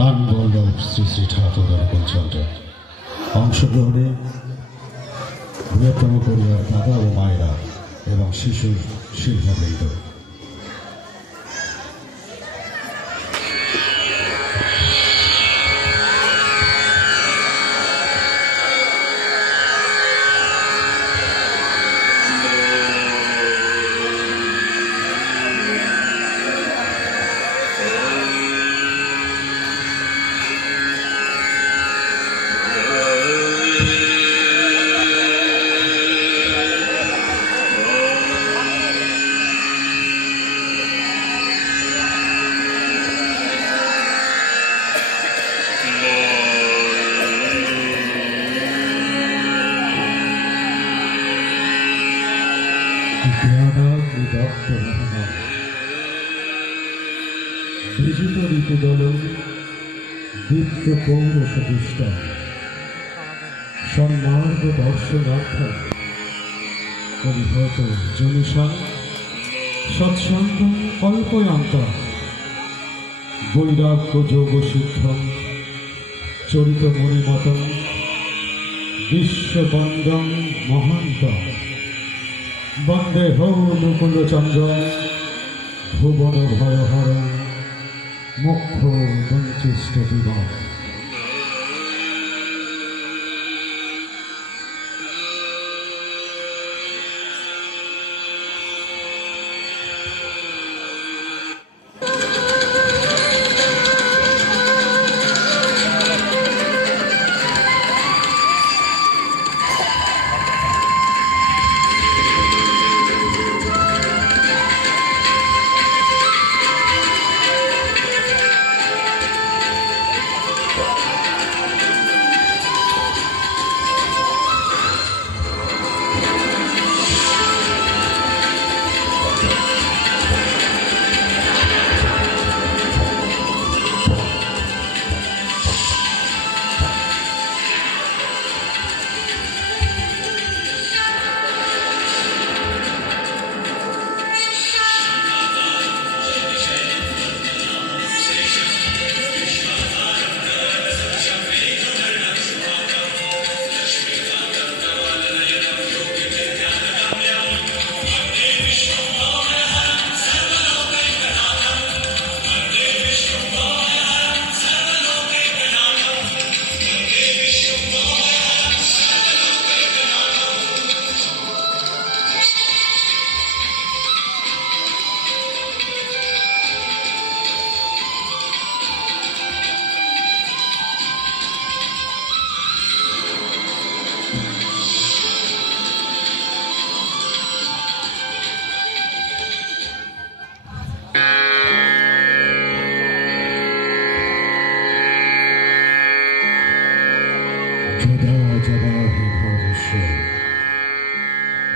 গান বলল শ্রী শ্রী ঠাকুরের পঞ্চমটা অংশগ্রহণে বৃহত্তম পরিবার দাদা ও মায়েরা এবং শিশুর শিল্পবৃন্দ। বিজিত ঋতুদল দীপ্ত পৌরসদৃষ্ট সন্মার্গ দর্শনার্থ পরিহত জনিষা সৎসঙ্গ কল্পয়ন্ত বৈরাগ্য যোগ সিদ্ধ চরিত মণিমত বিশ্ববন্দং মহান্ত বন্দে হৌ মুকুলচন্দ্র ভুবন ভয়হর মোক্ষ বঞ্চিষ্ট দিবস।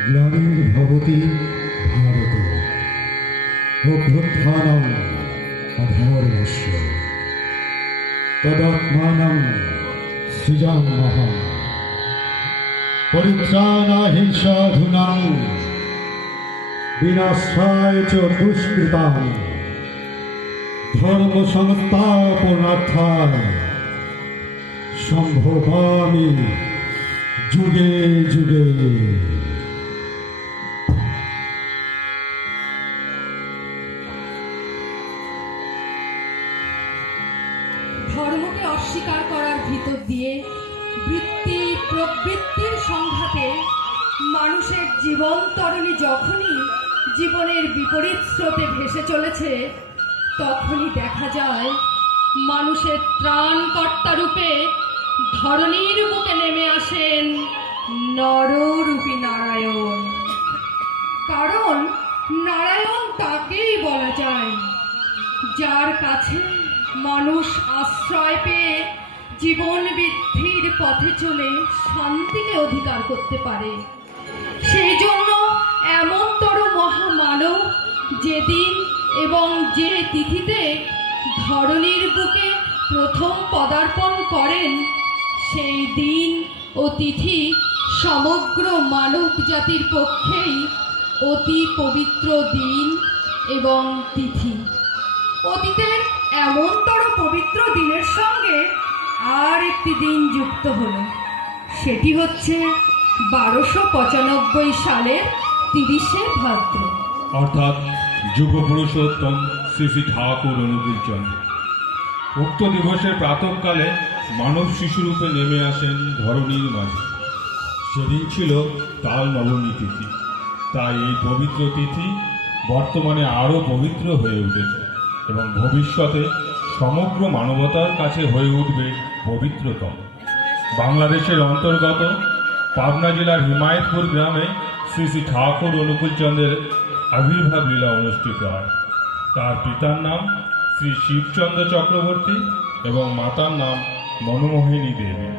গ্লানির্ভবতি ভারত অভ্যুত্থানম অধর্মস্য তদাত্মানং সৃজাম্যহং পরিত্রাণায় সাধূনাং বিনাশায় চ দুষ্কৃতাং ধর্ম সংস্থাপনার্থায় সম্ভবামি যুগে যুগে। ধর্মকে অস্বীকার করার ভিতর দিয়ে বৃত্তি প্রবৃত্তির সংঘাতে মানুষের জীবন তরণী যখনই জীবনের বিপরীত স্রোতে ভেসে চলেছে, তখনই দেখা যায় মানুষের ত্রাণকর্তা রূপে ধরণীর বুকে নেমে আসেন নররূপী নারায়ণ। কারণ নারায়ণ তাকেই বলা যায় যার কাছে মানুষ আশ্রয় পেয়ে জীবন বৃদ্ধির পথে চলে শান্তিকে অধিকার করতে পারে। সেই জন্য এমনতর মহামানব যেদিন এবং যে তিথিতে ধরণীর বুকে প্রথম পদার্পণ করেন, সেই দিন ও তিথি সমগ্র মানব জাতির পক্ষেই অতি পবিত্র দিন এবং তিথি। অতীতের এমনতর পবিত্র দিনের এর সঙ্গে আর একটি দিন যুক্ত হলো, সেটি হচ্ছে 1295 সালের 30শে ভাদ্র, অর্থাৎ যুগ পুরুষোত্তম শ্রী শ্রী ঠাকুর অনুকূলচন্দ্র। উক্ত দিবসের প্রাতঃকালে মানব শিশুরূপে নেমে আসেন ধরণীর মাঝে। সেদিন ছিল তাল নবমী তিথি, তাই এই পবিত্র তিথি বর্তমানে আরও পবিত্র হয়ে উঠেছে এবং ভবিষ্যতে সমগ্র মানবতার কাছে হয়ে উঠবে পবিত্রতম। বাংলাদেশের অন্তর্গত পাবনা জেলার হিমায়তপুর গ্রামে শ্রী শ্রী ঠাকুর অনুকূলচন্দ্রের আবির্ভাব লীলা অনুষ্ঠিত হয়। তার পিতার নাম শ্রী শিবচন্দ্র চক্রবর্তী এবং মাতার নাম মনমোহিনী দেবী।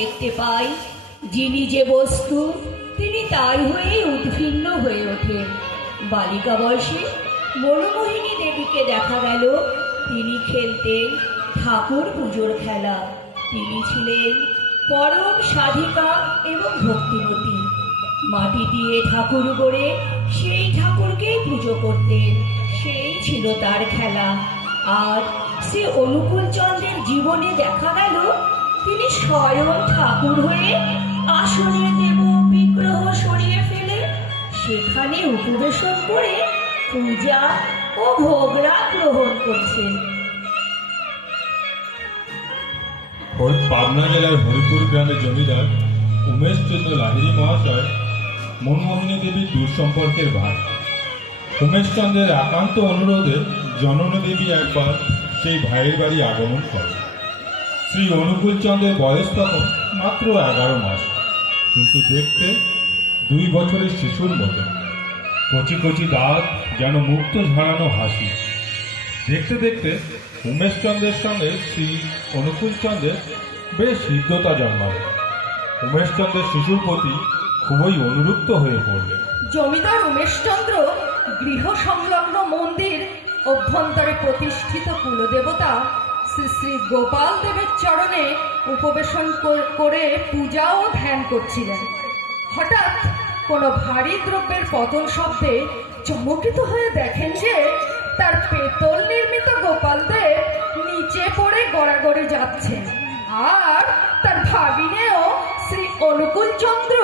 দেখতে পাই যিনি যে বস্তু তিনি তাই হয়ে উদ্ভিন্ন হয়ে ওঠেন। বালিকা বয়সে মনমোহিনী দেবীকে দেখা গেল তিনি খেলতেন ঠাকুর পুজোর খেলা। তিনি ছিলেন পরম সাধিকা এবং ভক্তিমতী। মাটি দিয়ে ঠাকুর গড়ে সেই ঠাকুরকেই পুজো করতেন। সেই ছিল তার খেলা। আর সে অনুকূল চন্দ্রের জীবনে দেখা গেল তিনি স্বয়ং ঠাকুর হয়ে আসনের দেব বিগ্রহ সরিয়ে ফেলে সেখানে উপবেশন করে পূজা ও ভোগরাগ গ্রহণ করছেন। পাবনা জেলার হরিপুর গ্রামের জমিদার উমেশচন্দ্র লাহিড়ী মহাশয় মনমোহিনী দেবীর দূর সম্পর্কের ভাই। উমেশচন্দ্রের একান্ত অনুরোধে জননী দেবী একবার সেই ভাইয়ের বাড়ি আগমন করেন। শ্রী অনুকূল চন্দ্রের বয়স তখন মাত্র 11 মাস, কিন্তু দেখতে 2 বছরের শিশুর মতো। কচি কচি দাঁত, যেন মুক্ত ঝরানো হাসি। দেখতে দেখতে উমেশচন্দ্রের সঙ্গে শ্রী অনুকূল চন্দ্রের বেশ হৃদ্যতা জন্মাল। উমেশচন্দ্রের শিশুর প্রতি খুবই অনুরক্ত হয়ে পড়লেন। জমিদার উমেশচন্দ্র গৃহ সংলগ্ন মন্দির অভ্যন্তরে প্রতিষ্ঠিত কুলদেবতা শ্রী শ্রী গোপাল দেবের চরণে উপবেশন করে পূজা ও ধ্যান করছিলেন। হঠাৎ কোনো ভারী দ্রব্যের পতন শব্দে চমকিত হয়ে দেখেন যে তার পেতল নির্মিত গোপাল দেব নিচে পড়ে গড়াগড়ি যাচ্ছেন, আর তার ভাগিনেও শ্রী অনুকূল চন্দ্র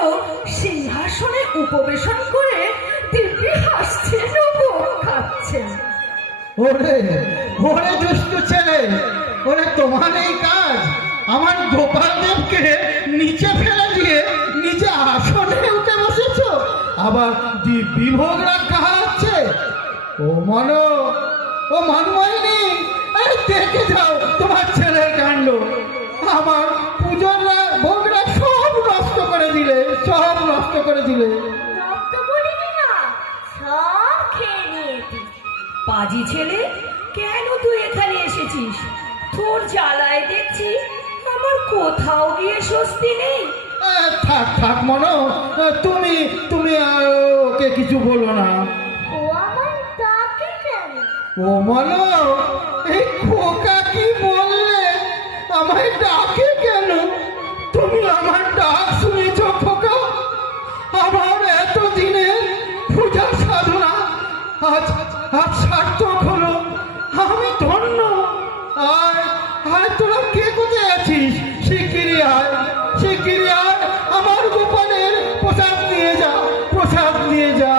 সিংহাসনে উপবেশন করে দিব্যি হাসছেন ও ভোগ খাচ্ছেন। ওরে ওরে দুষ্টু ছেলে, ওরে তোমার এই কাজ আমার গোপাল দেবকে নিচে ফেলে দিয়ে নিচে আসনে উঠে বসেছো, আবার দিব্যি ভোগ রাখা হচ্ছে। ও মনো, ও মনমোহিনী, আরে দেখে যাও তোমার ছেলের কাণ্ড। আমার পুজোর ভোগরা সব নষ্ট করে দিলে, সব নষ্ট করে দিলে। নষ্ট করিনি না, সব খেয়ে নিয়েছি। পাজি ছেলে, কেন তুই এখানে এসেছিস? তোর জ্বালায় দেখছি আমার কোথাও গিয়ে স্বস্তি নেই। থাক থাক মনো, তুমি তুমি আর ওকে কিছু বলো না। ও আমার ডাকে কেন? ও মনো, এই খোকা কি বললে? আমায় ডাকে কেন? তুমি আমার ডাক শুনেছ খোকা? আমার এত দিনের পূজা সাধনা আজ আজ সার্থক হলো। আমি ধন্য। আয় আয়, তোরা কে কোথায় আছিস? শিগগিরি আয়, শিগগিরি আয়, আমার গোপালের প্রসাদ নিয়ে যা, প্রসাদ নিয়ে যা।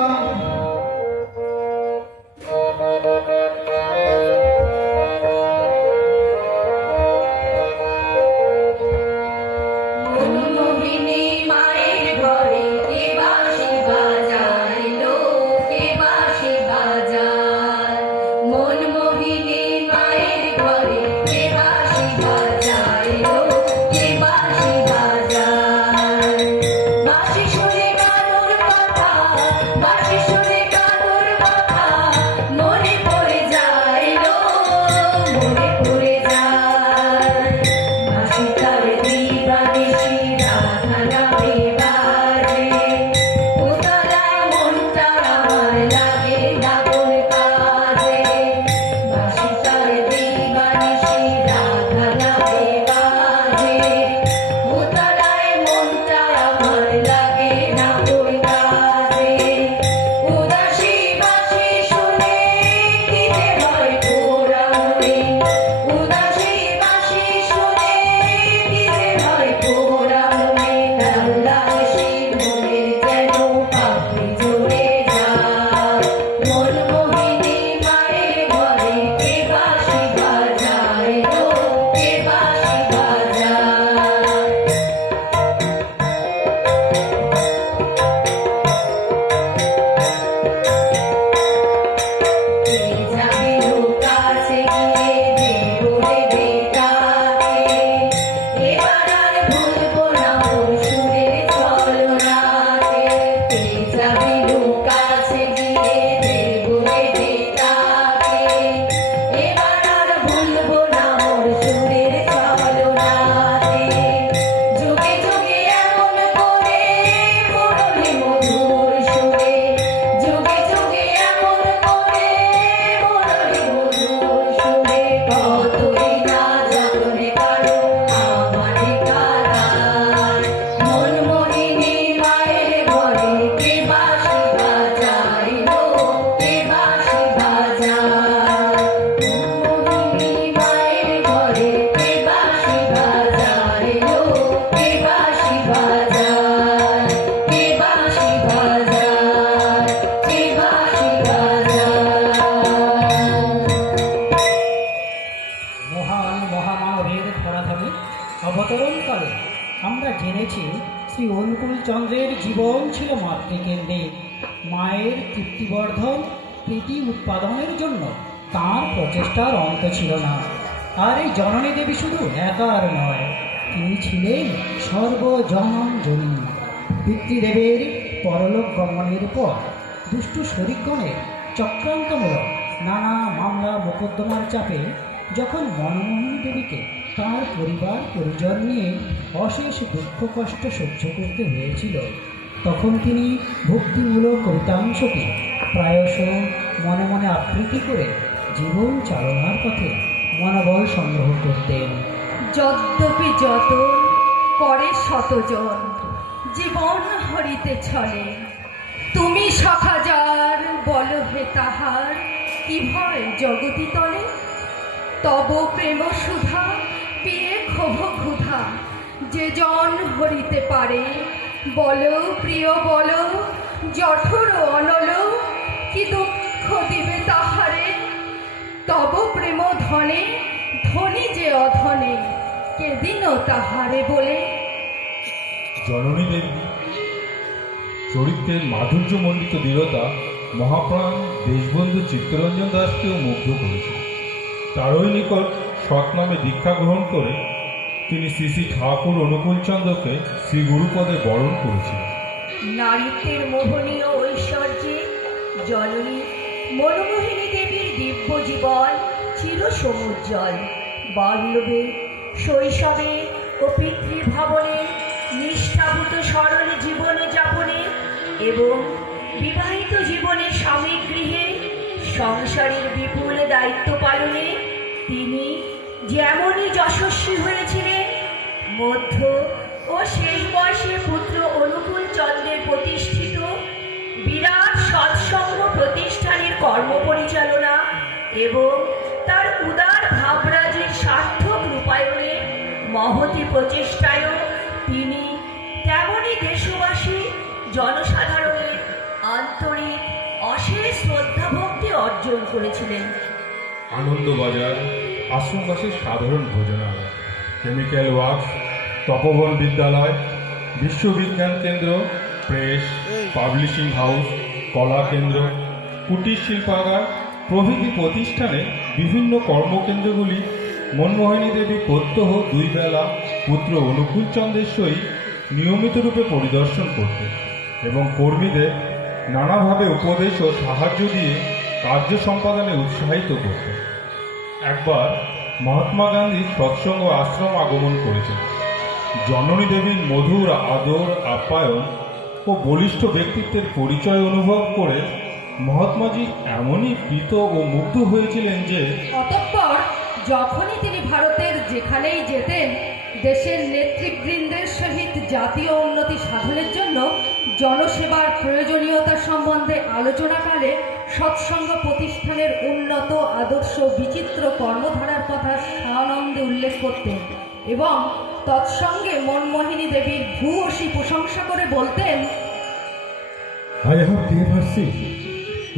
চন্দ্রের জীবন ছিল মাতৃকেন্দ্রে। মায়ের তৃপ্তিবর্ধন প্রীতি উৎপাদনের জন্য তাঁর প্রচেষ্টার অন্ত ছিল না। আর এই জননী দেবী শুধু একার নয়, তিনি ছিলেন সর্বজনম জননী। পিতৃদেবের পরলোক গমনের পর দুষ্টু শরিকগণের চক্রান্তমূলক নানা মামলা মোকদ্দমার চাপে যখন মনমোহিনী দেবীকে তাঁর পরিবার পরিজন নিয়ে অশেষ দুঃখ কষ্ট সহ্য করতে হয়েছিল, তখন তিনি ভক্তিমূলক কবিতাংশটি প্রায়শ মনে মনে আবৃত্তি করে জীবন চালনার পথে মনোবল সংগ্রহ করতেন। যদ্যপি যতন করে শতজন, জীবন হরিতে ছলে। তুমি সখা যার বল হে তাহার, কি ভয় জগতি তলে। তব প্রেম সুধা পিয়ে ক্ষোভ ক্ষুধা, যে জন হরিতে পারে। বল প্রিয় বল, জঠর অনল, কি দুঃখ দিবে তাহারে। তব প্রেম ধনে ধনী যে অধনে, কেদিন তাহারে বলে। জননী দেবী চরিত্রের মাধুর্যমণ্ডিত দৃঢ়তা মহাপ্রাণ দেশবন্ধু চিত্তরঞ্জন দাসকেও মুগ্ধ করেছে। তারই নিকট সৎনামে দীক্ষা গ্রহণ করে তিনি শ্রী শ্রী ঠাকুর অনুকূলচন্দ্রকে শ্রী গুরুপদে বরণ করেছিলেন। নারীত্বের মোহনীয় ঐশ্বর্যে জননী মনমোহিনী দেবীর দিব্য জীবন চির সমুজ্জ্বল। বাল্যবে, শৈশবে ও পিতৃভবনে নিষ্ঠাভূত সরল জীবনে যাপনে এবং বিবাহিত জীবনে স্বামী গৃহে সংসারের বিপুল দায়িত্ব পালনে তিনি যেমনই যশস্বী হয়েছিলেন, মধ্য ও শেষ বয়সে পুত্র অনুকূল চন্দ্রের প্রতিষ্ঠিত বিরাট সৎসঙ্গ প্রতিষ্ঠানের কর্মপরিচালনা এবং তার উদার ভাবরাজের সার্থক রূপায়ণে মহতী প্রচেষ্টায়ও তিনি তেমনই দেশবাসী জনসাধারণের আন্তরিক অশেষ শ্রদ্ধাভক্তি অর্জন করেছিলেন। আনন্দবাজার, আশ্রমবাসীর সাধারণ ভোজনালয়, কেমিক্যাল ওয়ার্কস, তপবন বিদ্যালয়, বিশ্ববিজ্ঞান কেন্দ্র, প্রেস, পাবলিশিং হাউস, কলা কেন্দ্র, কুটির শিল্পাগার প্রভৃতি প্রতিষ্ঠানে বিভিন্ন কর্মকেন্দ্রগুলি মনমোহিনী দেবী প্রত্যহ দুই বেলা পুত্র অনুকূলচন্দ্রের সহিত নিয়মিত রূপে পরিদর্শন করতেন এবং কর্মীদের নানাভাবে উপদেশ ও সাহায্য দিয়ে কার্য সম্পাদনে উৎসাহিত করতেন। একবার মহাত্মা গান্ধী সৎসঙ্গ আশ্রম আগমন করেছেন। জননী দেবীর মধুর আদর আপ্যায়ন ও বলিষ্ঠ ব্যক্তিত্বের পরিচয় অনুভব করে মহাত্মাজি এমনই প্রীত ও মুগ্ধ হয়েছিলেন যে অতঃপর যখনই তিনি ভারতের যেখানেই যেতেন, দেশের নেতৃবৃন্দের সহিত জাতীয় উন্নতি সাধনের জন্য জনসেবার প্রয়োজনীয়তা সম্বন্ধে আলোচনাকালে সৎসঙ্গ প্রতিষ্ঠানের উন্নত আদর্শ বিচিত্র কর্মধারার কথা সানন্দে উল্লেখ করতেন এবং তৎসঙ্গে মনমোহিনী দেবীর ভূয়সী প্রশংসা করে বলতেন, I have never seen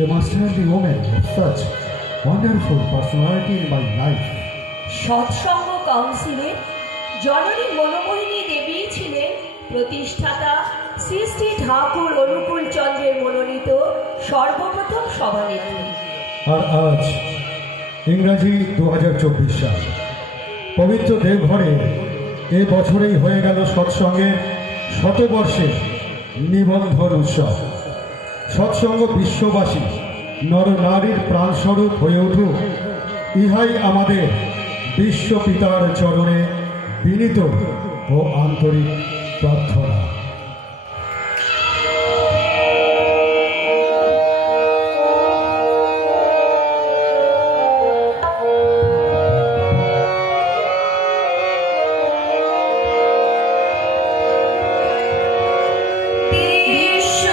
a masterly woman of such wonderful personality in my life. সৎসঙ্গ কাউন্সিলে জননী মনমোহিনী দেবী ছিলেন প্রতিষ্ঠাতা শ্রী শ্রী ঠাকুর অনুকূল চন্দ্রের মনোনীত সর্বপ্রথম সভানেত্রী। আর আজ ইংরাজি 2024 সাল, পবিত্র দেবঘরে এ বছরেই হয়ে গেল সৎসঙ্গের শতবর্ষের নিবন্ধন উৎসব। সৎসঙ্গ বিশ্ববাসী নর নারীর প্রাণস্বরূপ হয়ে উঠুক, ইহাই আমাদের বিশ্বপিতার চরণে বিনীত ও আন্তরিক প্রার্থনা। বিশ্ব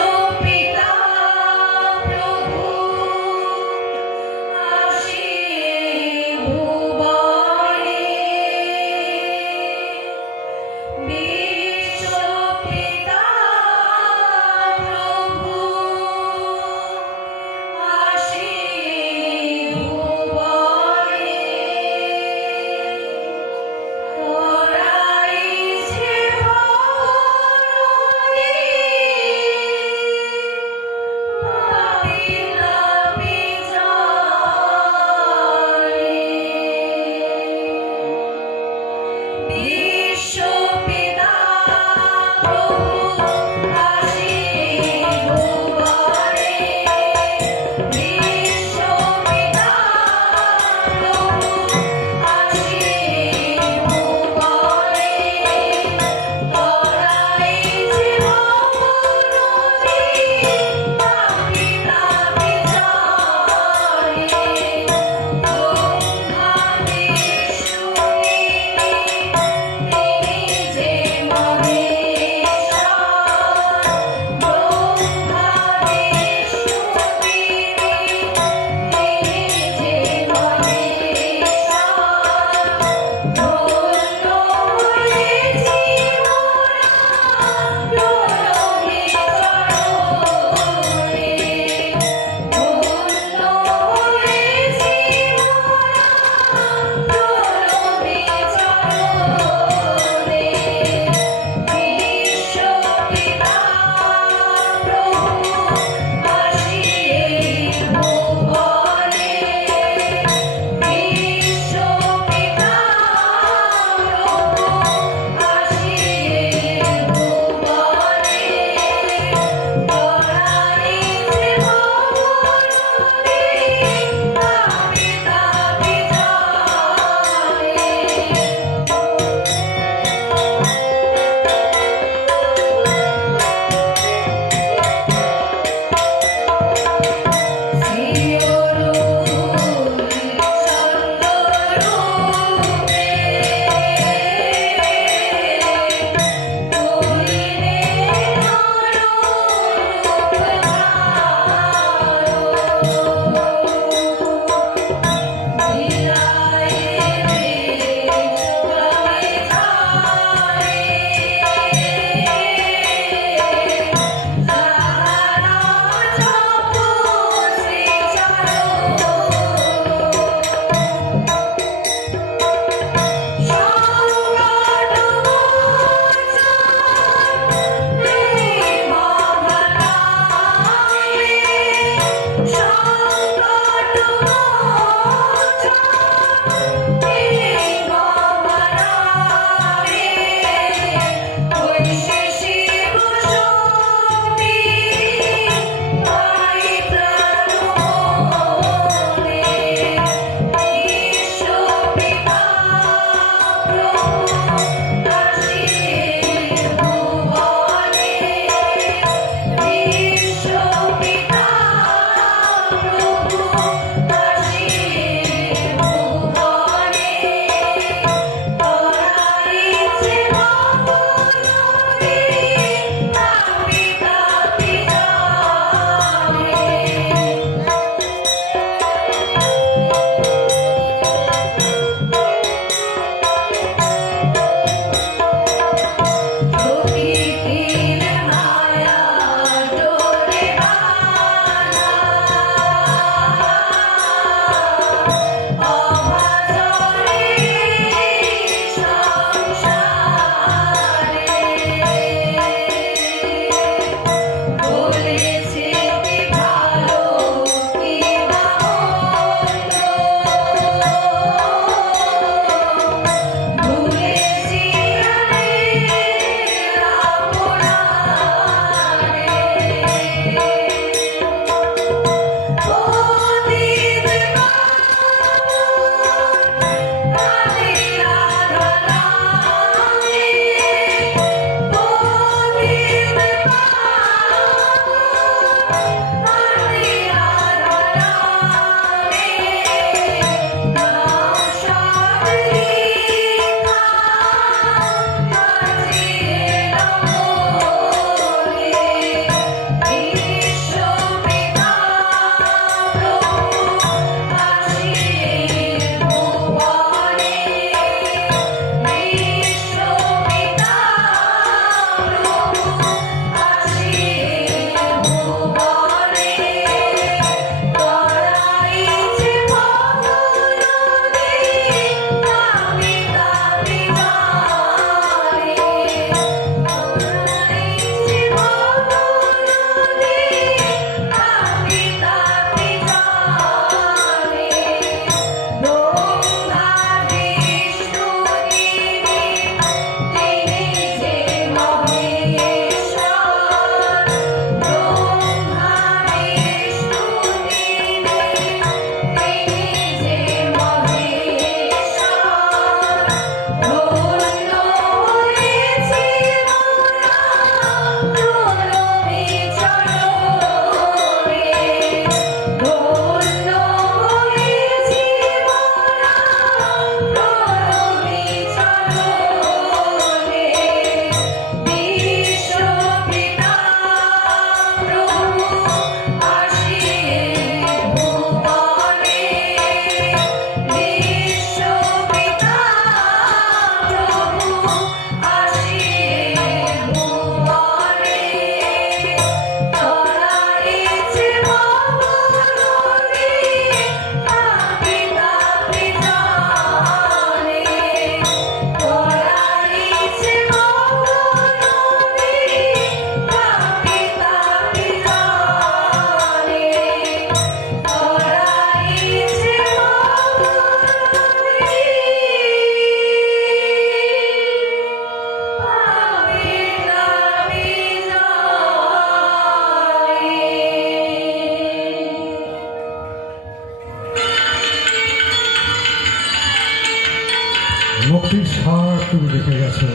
তুমি রেখে গেছো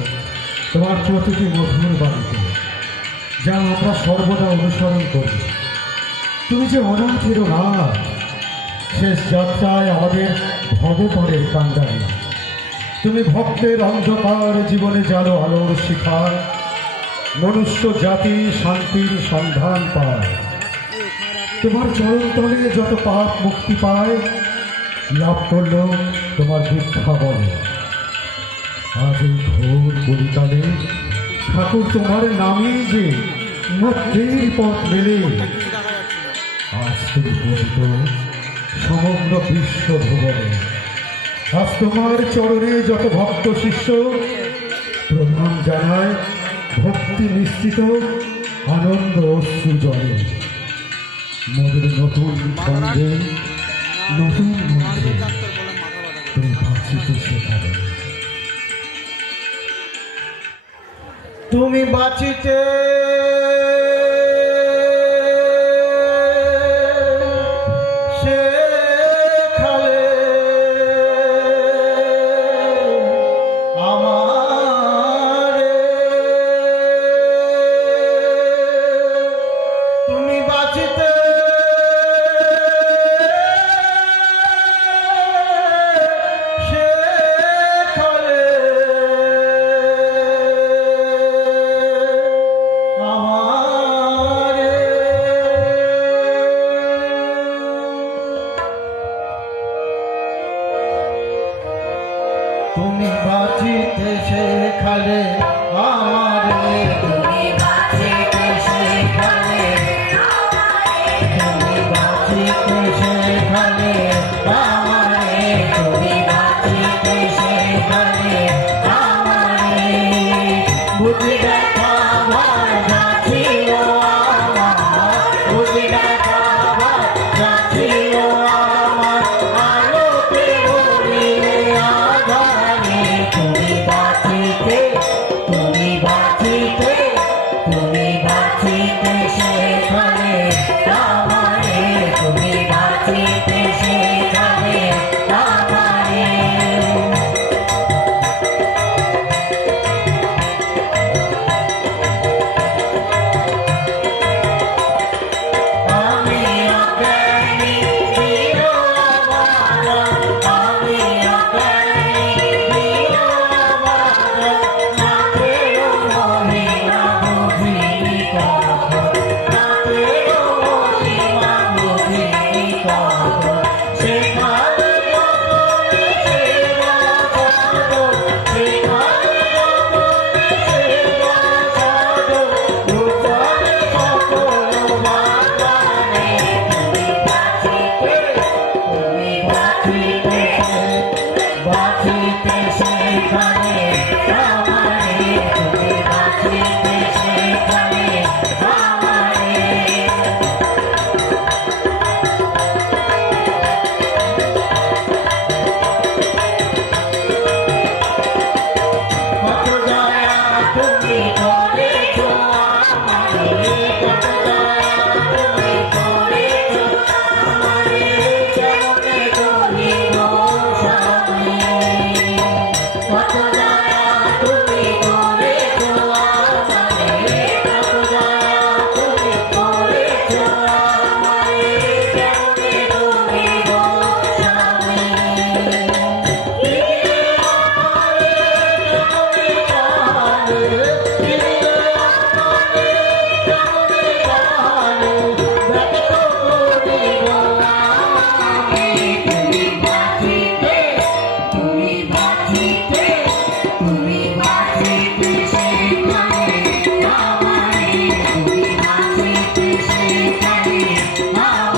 তোমার প্রতিটি মধুর বাণীতে, যা আমরা সর্বদা অনুসরণ করি। তুমি যে অনাথের নাথ, শেষ যাত্রায় আমাদের ভগবানের কান্ডারি। তুমি ভক্তের অন্ধকার জীবনে জানো আলোর শিখার, মনুষ্য জাতি শান্তির সন্ধান পায়। তোমার চরণতলে যত পাপ মুক্তি পায়, লাভ করল তোমার ভিক্ষা বলে। আজ এই ঘোর কলিকালে ঠাকুর তোমার নামে যে মুক্তির পথ মেলে, আজ তুমি পূজিত সমগ্র বিশ্ব ভুবনে। আজ তোমার চরণে যত ভক্ত শিষ্য প্রণাম জানায় ভক্তি নিশ্চিত আনন্দ অশ্রু জলে। মোদের নতুন ছন্দে নতুন মন্ত্রে তুমি ভাষিতে শেখাবে। তুমি বাঁচিতে শেখালে আমারে, তুমি বাঁচিতে